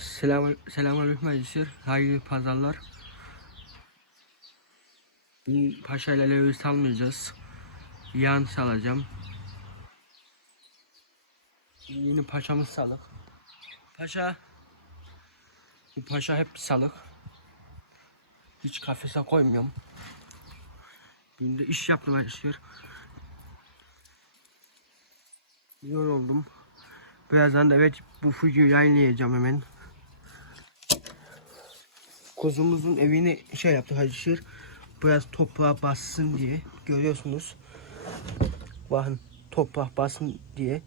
Selam selamünaleyküm arkadaşlar. Hayırlı pazarlar. Bugün Paşa ile Lev'i salmayacağız. Yan salacağım. Yeni paşamız salık. Paşa. Bu paşa hep salık. Hiç kafese koymuyorum. Bugün de iş yaptım arkadaşlar. Yoruldum. Birazdan da evet bu videoyu yayınlayacağım hemen. Kuzumuzun evini şey yaptık Hacı Biraz toprağa bassın diye. Görüyorsunuz. Bakın toprağa bassın diye.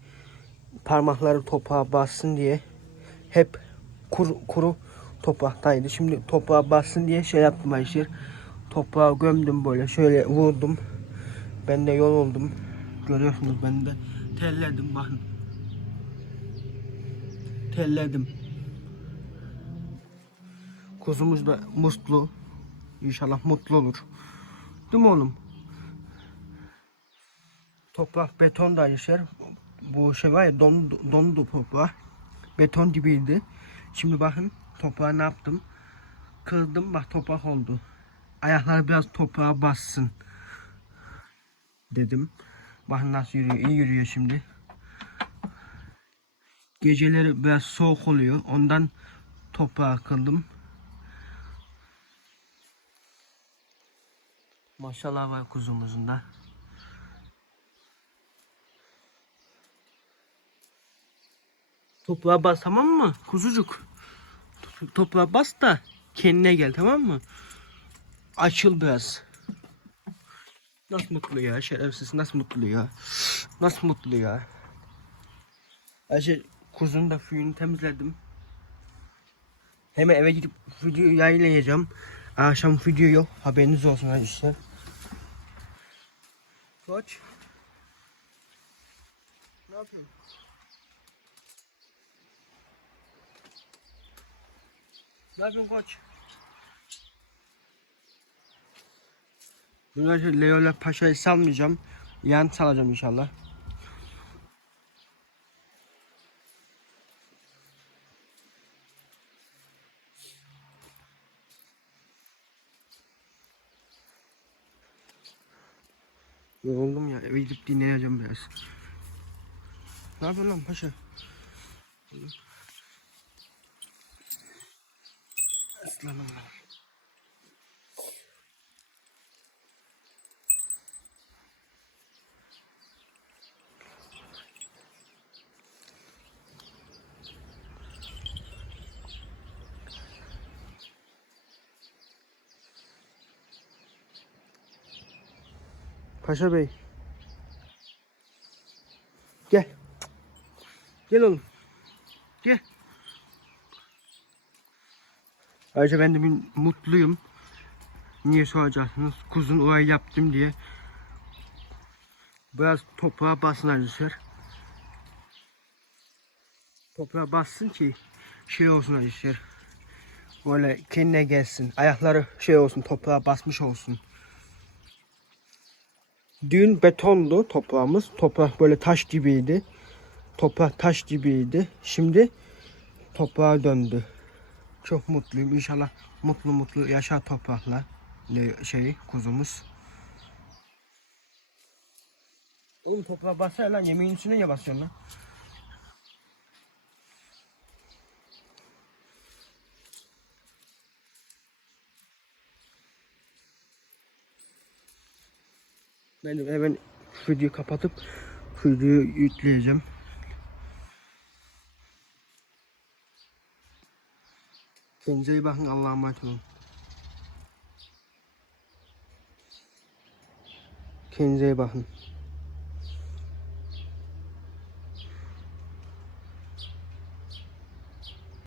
Parmakları toprağa bassın diye. Hep kuru, kuru topraktaydı. Şimdi toprağa bassın diye şey yaptım Hacı Toprağa gömdüm böyle. Şöyle vurdum. Ben de yoruldum. Görüyorsunuz ben de terledim bakın telledim. Kuzumuz da mutlu. İnşallah mutlu olur. Değil mi oğlum? Toprak beton da yaşar. Bu şey var ya dondu, dondu toprağı. Beton gibiydi. Şimdi bakın toprağı ne yaptım? Kırdım bak toprak oldu. Ayakları biraz toprağa bassın. Dedim. Bakın nasıl yürüyor. İyi yürüyor şimdi. Geceleri biraz soğuk oluyor. Ondan toprağa kıldım. Maşallah var kuzumuzun da. Toprağa bas tamam mı kuzucuk? Toprağa bas da kendine gel tamam mı? Açıl biraz. Nasıl mutlu ya şerefsiz nasıl mutlu ya. Nasıl mutlu ya. Ayşe kuzunun da suyunu temizledim. Hemen eve gidip videoyu yayınlayacağım. Akşam video yok. Haberiniz olsun arkadaşlar. Koç. Ne yapıyorsun? Ne yapıyorsun koç? Arkadaşlar Leo'la Paşa'yı salmayacağım. Yan salacağım inşallah. Yoruldum ya eve gidip dinleneceğim biraz. Ne yapıyorsun lan paşa? Aslanım. Paşa Bey. Gel. Gel oğlum. Gel. Ayrıca ben de bir mutluyum. Niye soracaksınız? Kuzun orayı yaptım diye. Biraz toprağa basın arkadaşlar. Toprağa bassın ki şey olsun arkadaşlar. Böyle kendine gelsin. Ayakları şey olsun toprağa basmış olsun. Dün betondu toprağımız. Toprak böyle taş gibiydi. Toprak taş gibiydi. Şimdi toprağa döndü. Çok mutluyum. İnşallah mutlu mutlu yaşar toprakla şey kuzumuz. Oğlum toprağa basar lan yemeğin üstüne ya basıyorsun lan. Ben de hemen videoyu kapatıp videoyu yükleyeceğim. Kendinize iyi bakın Allah'a emanet olun. Kendinize iyi bakın.